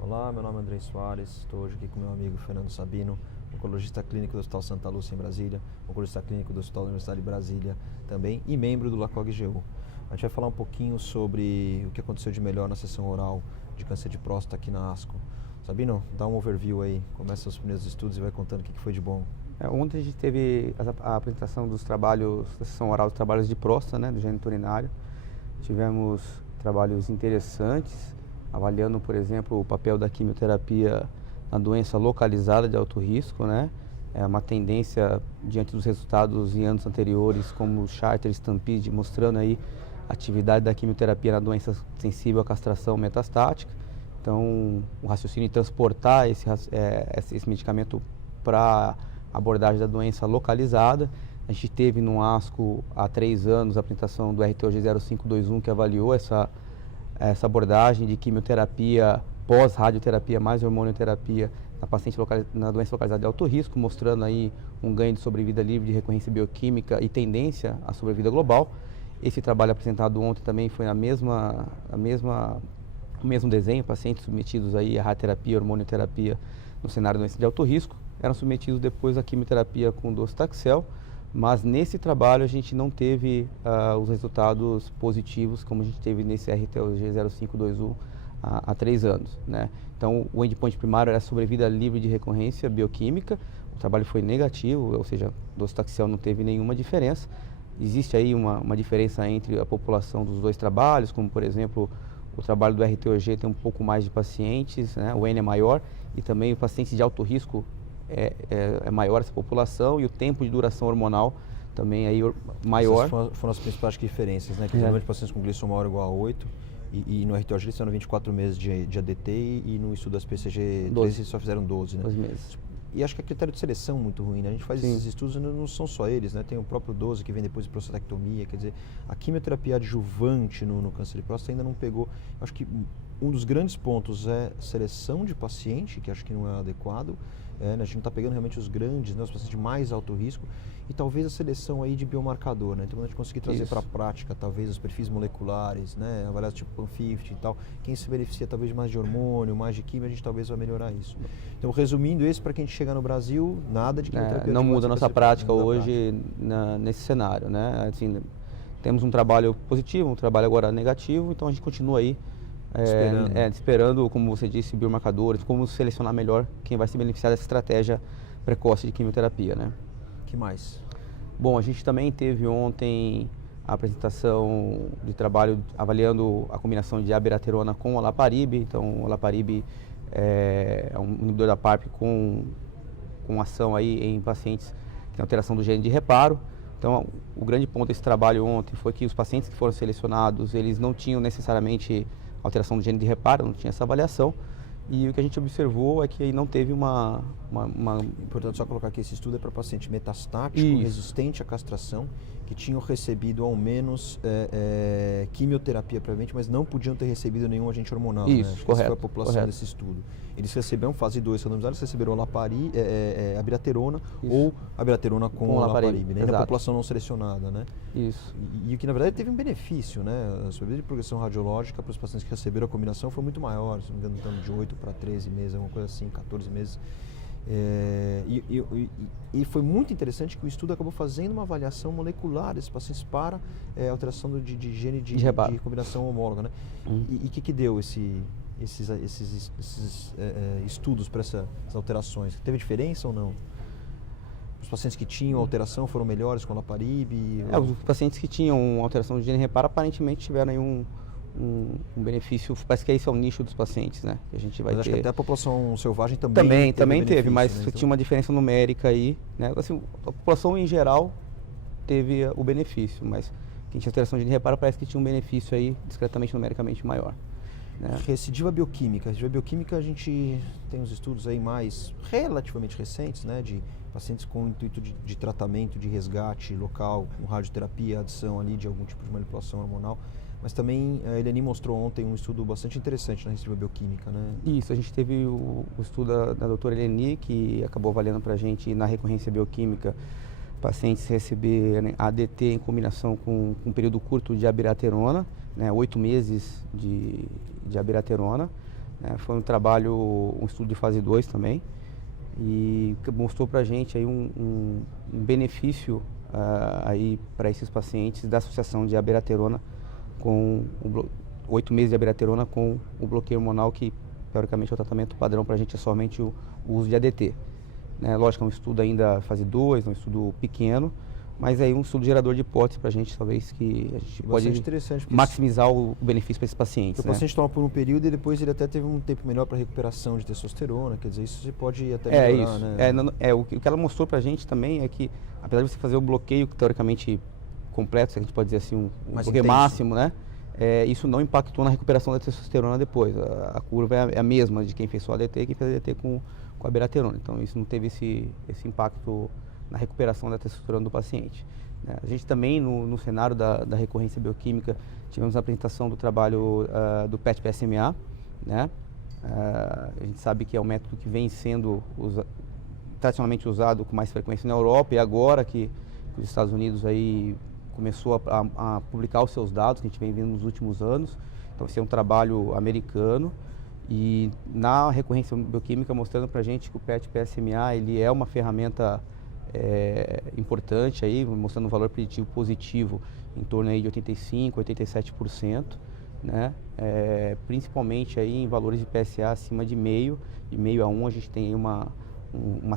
Olá, meu nome é Andrei Soares, estou hoje aqui com meu amigo Fernando Sabino, oncologista clínico do Hospital Santa Lúcia em Brasília, oncologista clínico do Hospital da Universidade de Brasília também e membro do LACOG-GU. A gente vai falar um pouquinho sobre o que aconteceu de melhor na sessão oral de câncer de próstata aqui na ASCO. Sabino, dá um overview aí, começa os primeiros estudos e vai contando o que foi de bom. Ontem a gente teve a apresentação dos trabalhos, da sessão oral dos trabalhos de próstata, né, do gênito urinário. Tivemos trabalhos interessantes, avaliando, por exemplo, o papel da quimioterapia na doença localizada de alto risco, né? É uma tendência diante dos resultados em anos anteriores, como o Charter e Stampede, mostrando aí a atividade da quimioterapia na doença sensível à castração metastática. Então, o raciocínio de transportar esse medicamento para abordagem da doença localizada. A gente teve no ASCO há 3 anos a apresentação do RTOG 0521, que avaliou essa abordagem de quimioterapia pós-radioterapia mais hormonioterapia na paciente na doença localizada de alto risco, mostrando aí um ganho de sobrevida livre de recorrência bioquímica e tendência à sobrevida global. Esse trabalho apresentado ontem também foi o mesmo desenho, pacientes submetidos aí à radioterapia e hormonioterapia no cenário de doença de alto risco, eram submetidos depois à quimioterapia com docetaxel, mas nesse trabalho a gente não teve os resultados positivos como a gente teve nesse RTOG 0521 há 3 anos, né? Então o endpoint primário era sobrevida livre de recorrência bioquímica, o trabalho foi negativo, ou seja, docetaxel não teve nenhuma diferença. Existe aí uma diferença entre a população dos dois trabalhos, como por exemplo o trabalho do RTOG tem um pouco mais de pacientes, né? O N é maior, e também o paciente de alto risco é maior essa população, e o tempo de duração hormonal também aí maior. Essas foram as principais diferenças, né? Que geralmente pacientes com glicemia maior ou igual a 8, e no RTOG eles fizeram 24 meses de ADT, e no estudo das PCG 13 eles só fizeram 12, né? 12 meses. E acho que é critério de seleção muito ruim, né? A gente faz Sim. esses estudos e não são só eles, né? Tem o próprio 12 que vem depois de prostatectomia, quer dizer, a quimioterapia adjuvante no câncer de próstata ainda não pegou. Acho que um dos grandes pontos é seleção de paciente, que acho que não é adequado, né? A gente não está pegando realmente os grandes, né? Os pacientes de mais alto risco, e talvez a seleção aí de biomarcador, né? Então a gente conseguir trazer para a prática, talvez os perfis moleculares, né? Avaliar tipo PAN50 e tal, quem se beneficia talvez mais de hormônio, mais de quimio, a gente talvez vai melhorar isso. Então resumindo isso, para quem chegar no Brasil, nada de quimioterapia. Não muda a nossa prática hoje nesse cenário, né? Assim, temos um trabalho positivo, um trabalho agora negativo, então a gente continua aí esperando, como você disse, biomarcadores, como selecionar melhor quem vai se beneficiar dessa estratégia precoce de quimioterapia, né? Que mais? Bom, a gente também teve ontem a apresentação de trabalho avaliando a combinação de abiraterona com olaparib. Então, o olaparib é um inibidor da PARP com ação aí em pacientes que têm alteração do gene de reparo. Então, o grande ponto desse trabalho ontem foi que os pacientes que foram selecionados, eles não tinham necessariamente alteração do gene de reparo, não tinha essa avaliação. E o que a gente observou é que aí não teve uma... Importante só colocar que esse estudo é para paciente metastático, resistente à castração, que tinham recebido ao menos quimioterapia previamente, mas não podiam ter recebido nenhum agente hormonal. Isso, né? correto. Essa foi a população desse estudo. Eles receberam fase 2 randomizados, receberam abiraterona ou abiraterona com olaparib, né? E na população não selecionada, né? Isso. E o que na verdade teve um benefício, né? A sobrevida de progressão radiológica para os pacientes que receberam a combinação foi muito maior, se não me engano, de 8 para 13 meses, alguma coisa assim, 14 meses. E foi muito interessante que o estudo acabou fazendo uma avaliação molecular desses pacientes para alteração de gene de combinação homóloga, né? E o que deu esses estudos para essas alterações? Teve diferença ou não? Os pacientes que tinham alteração foram melhores com olaparib? Os pacientes que tinham alteração de gene de reparo aparentemente tiveram aí um benefício, parece que esse é o nicho dos pacientes, né? Que a gente vai ter. Acho que até a população selvagem também teve, mas né? Então, tinha uma diferença numérica aí, né? Assim, a população em geral teve o benefício, mas quem tinha alteração de gene de reparo parece que tinha um benefício aí discretamente numericamente maior. né? Recidiva bioquímica. Recidiva bioquímica, a gente tem uns estudos aí mais relativamente recentes, né, de pacientes com intuito de tratamento, de resgate local, com radioterapia, adição ali de algum tipo de manipulação hormonal. Mas também a Eleni mostrou ontem um estudo bastante interessante na recidiva bioquímica, né? Isso, a gente teve o estudo da doutora Eleni, que acabou avaliando para a gente na recorrência bioquímica pacientes receberem ADT em combinação com um período curto de abiraterona, né, 8 meses de abiraterona. Né, foi um trabalho, um estudo de fase 2 também, e mostrou para a gente aí um benefício aí para esses pacientes da associação de abiraterona com 8 meses de abiraterona com o bloqueio hormonal, que teoricamente é o tratamento padrão para a gente, é somente o uso de ADT. Né? Lógico, é um estudo ainda fase 2, um estudo pequeno, mas aí um estudo gerador de hipótese para a gente, talvez, que a gente pode maximizar o benefício para esses pacientes. O paciente toma por um período e depois ele até teve um tempo melhor para recuperação de testosterona, quer dizer, isso você pode até melhorar, né? O que ela mostrou para a gente também é que, apesar de você fazer o bloqueio teoricamente completo, se a gente pode dizer assim, um bloqueio máximo, né? Isso não impactou na recuperação da testosterona depois. A curva é a mesma de quem fez só ADT e quem fez ADT com a abiraterona. Então, isso não teve esse impacto na recuperação da testosterona do paciente. Né? A gente também, no cenário da recorrência bioquímica, tivemos a apresentação do trabalho do PET-PSMA. Né? A gente sabe que é um método que vem sendo tradicionalmente usado com mais frequência na Europa, e agora que os Estados Unidos aí começou a publicar os seus dados, que a gente vem vendo nos últimos anos. Então, esse é um trabalho americano, e na recorrência bioquímica mostrando para a gente que o PET-PSMA ele é uma ferramenta importante, aí, mostrando um valor preditivo positivo em torno aí de 85%, 87%, né? Principalmente aí em valores de PSA acima de meio a 1, a gente tem aí uma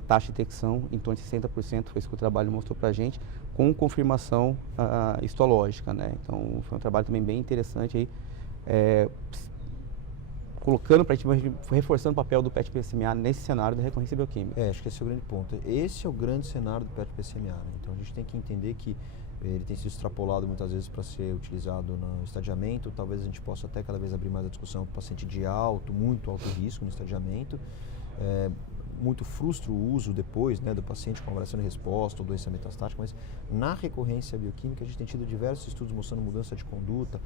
taxa de detecção em torno de 60%, foi isso que o trabalho mostrou para a gente, com confirmação histológica, né? Então, foi um trabalho também bem interessante aí, colocando para a gente, reforçando o papel do PET-PSMA nesse cenário da recorrência bioquímica. Acho que esse é o grande ponto. Esse é o grande cenário do PET-PSMA, né? Então, a gente tem que entender que ele tem sido extrapolado muitas vezes para ser utilizado no estadiamento. Talvez a gente possa até cada vez abrir mais a discussão para o paciente de muito alto risco no estadiamento. Muito frustra o uso depois, né, do paciente com avaliação de resposta ou doença metastática, mas na recorrência bioquímica a gente tem tido diversos estudos mostrando mudança de conduta,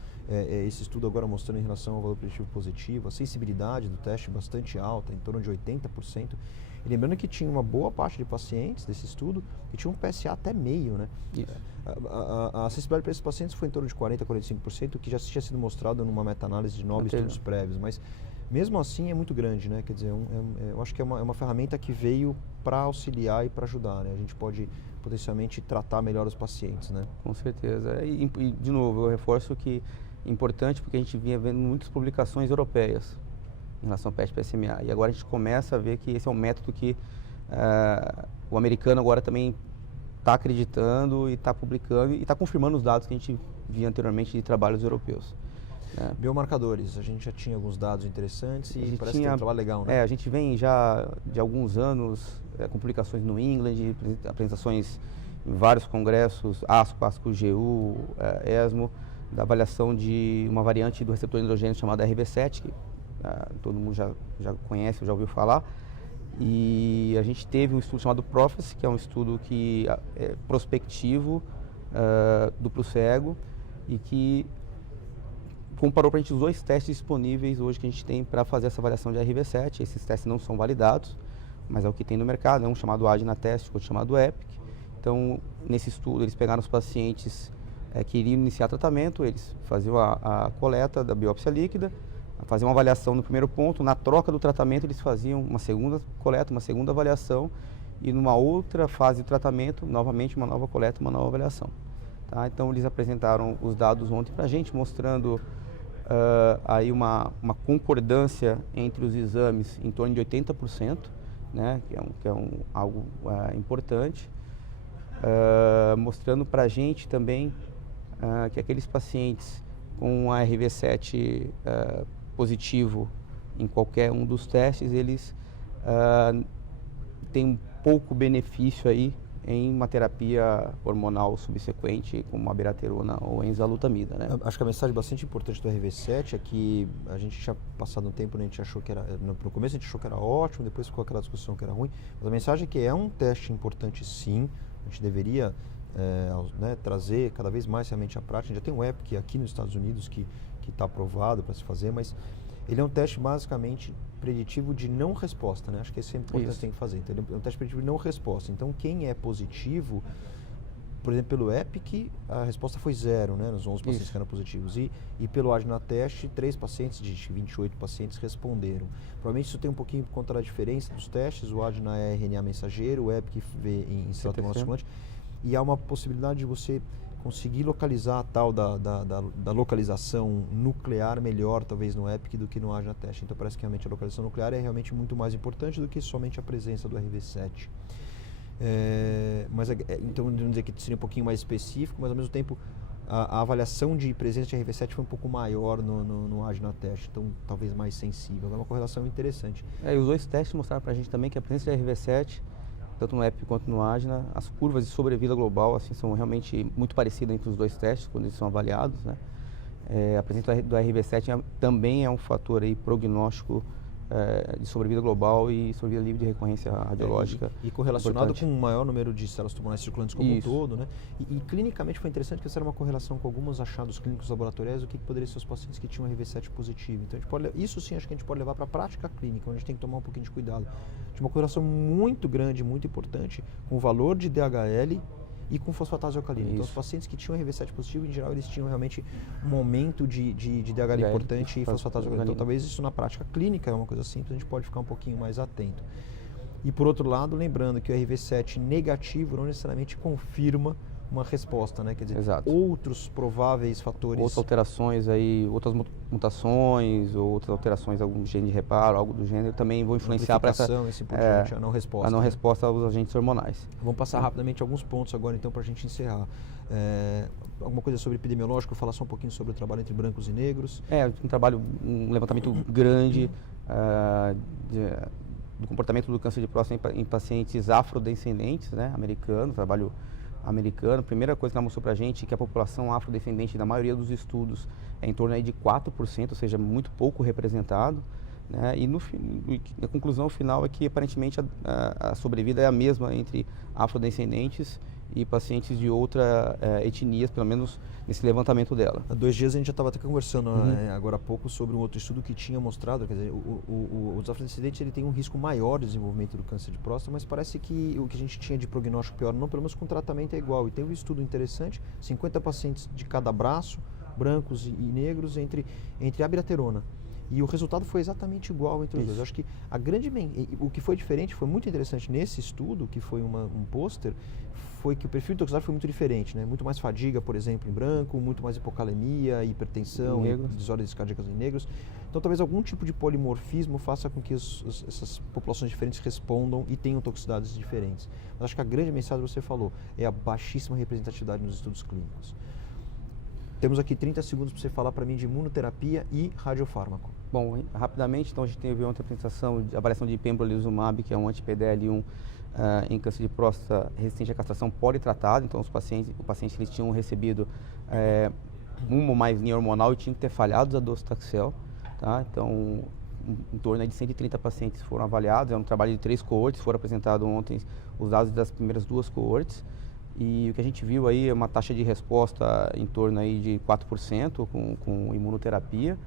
esse estudo agora mostrando em relação ao valor preditivo positivo, a sensibilidade do teste bastante alta, em torno de 80%, e lembrando que tinha uma boa parte de pacientes desse estudo que tinham um PSA até meio, né? A sensibilidade para esses pacientes foi em torno de 40% a 45%, que já tinha sido mostrado numa meta-análise de 9 estudos prévios, mas mesmo assim é muito grande, né? Quer dizer, eu acho que é uma ferramenta que veio para auxiliar e para ajudar, né? A gente pode potencialmente tratar melhor os pacientes, né? Com certeza. E de novo, eu reforço que é importante porque a gente vinha vendo muitas publicações europeias em relação ao PET-PSMA, e agora a gente começa a ver que esse é um método que o americano agora também está acreditando e está publicando e está confirmando os dados que a gente via anteriormente de trabalhos europeus. Biomarcadores, a gente já tinha alguns dados interessantes e parece que tem um trabalho legal, né? A gente vem já de alguns anos com publicações no England, apresentações em vários congressos, ASCO, ESMO, da avaliação de uma variante do receptor endogênio chamada RB7, que todo mundo já conhece, já ouviu falar. E a gente teve um estudo chamado Prophecy, que é um estudo que é prospectivo, duplo cego, e que comparou para a gente os dois testes disponíveis hoje que a gente tem para fazer essa avaliação de RB7. Esses testes não são validados, mas é o que tem no mercado, um chamado Agna Test, outro chamado EPIC. Então, nesse estudo, eles pegaram os pacientes que iriam iniciar tratamento, eles faziam a coleta da biópsia líquida, faziam uma avaliação no primeiro ponto, na troca do tratamento eles faziam uma segunda coleta, uma segunda avaliação, e numa outra fase de tratamento, novamente uma nova coleta, uma nova avaliação. Tá? Então, eles apresentaram os dados ontem para a gente, mostrando aí uma concordância entre os exames em torno de 80%, né, que é algo importante, mostrando para a gente também que aqueles pacientes com a RB7 positivo em qualquer um dos testes, eles têm um pouco benefício aí em uma terapia hormonal subsequente, como a abiraterona ou enzalutamida, né? Acho que a mensagem bastante importante do RV7 é que a gente tinha passado um tempo, né, a gente achou que era, no começo a gente achou que era ótimo, depois ficou aquela discussão que era ruim, mas a mensagem é que é um teste importante sim, a gente deveria né, trazer cada vez mais realmente à prática. A gente já tem um EPIC aqui nos Estados Unidos que está aprovado para se fazer, mas ele é um teste basicamente preditivo de não resposta, né? Acho que esse é importante, tem que fazer. Então, é um teste preditivo de não resposta. Então, quem é positivo, por exemplo, pelo EPIC, a resposta foi 0, né? Nos 11 pacientes que eram positivos. E pelo Agna Test, 3 pacientes de 28 pacientes responderam. Provavelmente isso tem um pouquinho por conta da diferença dos testes. O Agna é RNA mensageiro, o EPIC vê em célula circulante. E há uma possibilidade de você conseguir localizar a tal da localização nuclear melhor, talvez no EPIC, do que no Agna Test. Então parece que realmente a localização nuclear é realmente muito mais importante do que somente a presença do RV7. Então, vamos dizer que seria um pouquinho mais específico, mas ao mesmo tempo a avaliação de presença de RV7 foi um pouco maior no Agna Test, então talvez mais sensível. É uma correlação interessante. E os dois testes mostraram para a gente também que a presença de RV7, tanto no EPIC quanto no Agna, as curvas de sobrevida global assim, são realmente muito parecidas entre os dois testes, quando eles são avaliados, né? A presença do RV7 também é um fator aí prognóstico de sobrevida global e sobrevida livre de recorrência radiológica. E correlacionado com um maior número de células tumorais circulantes como um todo, né? E clinicamente foi interessante porque essa era uma correlação com alguns achados clínicos laboratoriais do que poderiam ser os pacientes que tinham RV7 positivo. Então, isso sim acho que a gente pode levar para a prática clínica, onde a gente tem que tomar um pouquinho de cuidado. Tinha uma correlação muito grande, muito importante com o valor de DHL e com fosfatase alcalina. Então, os pacientes que tinham RV7 positivo, em geral, eles tinham realmente um aumento de DHL importante e fosfatase alcalina. Então, talvez isso na prática clínica é uma coisa simples, a gente pode ficar um pouquinho mais atento. E, por outro lado, lembrando que o RV7 negativo não necessariamente confirma uma resposta, né? Quer dizer, outros prováveis fatores... Outras alterações aí, outras mutações, outras alterações, algum gene de reparo, algo do gênero, também vão influenciar para essa... a não resposta. A não resposta aos agentes hormonais. Vamos passar rapidamente alguns pontos agora, então, para a gente encerrar. Alguma coisa sobre epidemiológico, falar só um pouquinho sobre o trabalho entre brancos e negros. Um levantamento grande do comportamento do câncer de próstata em pacientes afrodescendentes, né, americanos, trabalho americano. A primeira coisa que ela mostrou para a gente é que a população afrodescendente, da maioria dos estudos, é em torno aí de 4%, ou seja, muito pouco representado. Né? E a conclusão final é que aparentemente a sobrevida é a mesma entre afrodescendentes e pacientes de outra etnias, pelo menos nesse levantamento dela. Há 2 dias a gente já estava até conversando agora há pouco sobre um outro estudo que tinha mostrado, quer dizer, os afrodescendentes ele tem um risco maior de desenvolvimento do câncer de próstata, mas parece que o que a gente tinha de prognóstico pior, não, pelo menos com tratamento é igual. E tem um estudo interessante, 50 pacientes de cada braço, brancos e negros, entre abiraterona. E o resultado foi exatamente igual entre os dois. Eu acho que o que foi diferente, foi muito interessante nesse estudo, que foi um pôster, foi que o perfil toxicidade foi muito diferente, né? Muito mais fadiga, por exemplo, em branco, muito mais hipocalemia, hipertensão, desordens cardíacas em negros. Então, talvez algum tipo de polimorfismo faça com que essas populações diferentes respondam e tenham toxicidades diferentes. Mas acho que a grande mensagem que você falou é a baixíssima representatividade nos estudos clínicos. Temos aqui 30 segundos para você falar para mim de imunoterapia e radiofármaco. Bom, rapidamente, então a gente teve ontem a apresentação de avaliação de pembrolizumab, que é um anti-PDL1 em câncer de próstata resistente à castração politratado. Então, os pacientes eles tinham recebido uma ou mais linha hormonal e tinham que ter falhado a docetaxel. Tá? Então, em torno de 130 pacientes foram avaliados. É um trabalho de 3 coortes, foram apresentados ontem os dados das primeiras 2 coortes. E o que a gente viu aí é uma taxa de resposta em torno aí de 4% com imunoterapia.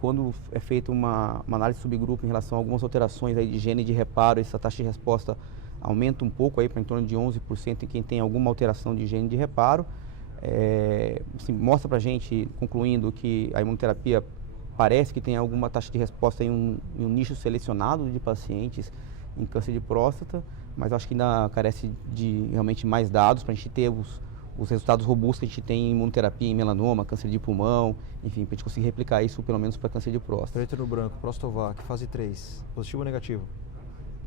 Quando é feita uma análise de subgrupo em relação a algumas alterações aí de gene de reparo, essa taxa de resposta aumenta um pouco aí para em torno de 11% em quem tem alguma alteração de gene de reparo. Assim, mostra para a gente, concluindo, que a imunoterapia parece que tem alguma taxa de resposta em um nicho selecionado de pacientes em câncer de próstata, mas acho que ainda carece de realmente mais dados para a gente ter os resultados robustos que a gente tem em imunoterapia em melanoma, câncer de pulmão, enfim, para a gente conseguir replicar isso pelo menos para câncer de próstata. Preto no branco, Prostovac, fase 3, positivo ou negativo?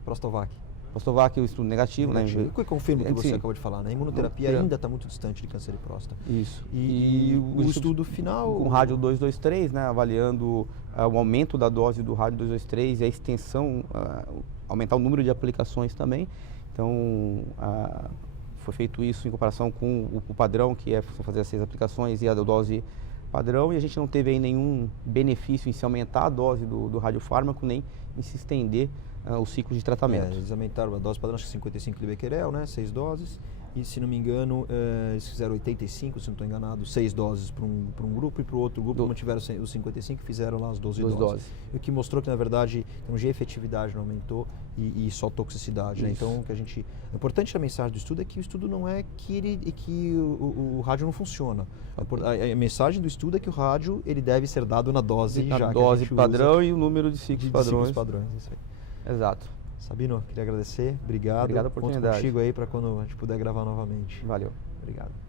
Prostovac. Prostovac, o estudo negativo, né? Eu confirmo o que você acabou de falar, né? A imunoterapia ainda está muito distante de câncer de próstata. Isso. E o estudo final... Com rádio 223, né? Avaliando o aumento da dose do rádio 223 e a extensão, aumentar o número de aplicações também. Então, foi feito isso em comparação com o padrão, que é fazer as 6 aplicações e a dose padrão, e a gente não teve aí nenhum benefício em se aumentar a dose do radiofármaco, nem em se estender o ciclo de tratamento. Eles aumentaram a dose padrão, acho que 55 milibequerel, né? 6 doses. E se não me engano, eles fizeram 85, se não estou enganado, 6 doses para um grupo, e para o outro grupo mantiveram os 55 e fizeram lá as 12 doses. O que mostrou que, na verdade, a efetividade não aumentou e só toxicidade. Né? Então, o importante da mensagem do estudo é que o estudo não é que o rádio não funciona. A mensagem do estudo é que o rádio ele deve ser dado na dose padrão e o número de ciclos padrões. Isso aí. Exato. Sabino, queria agradecer. Obrigado. Obrigado pela oportunidade. Conto contigo aí para quando a gente puder gravar novamente. Valeu. Obrigado.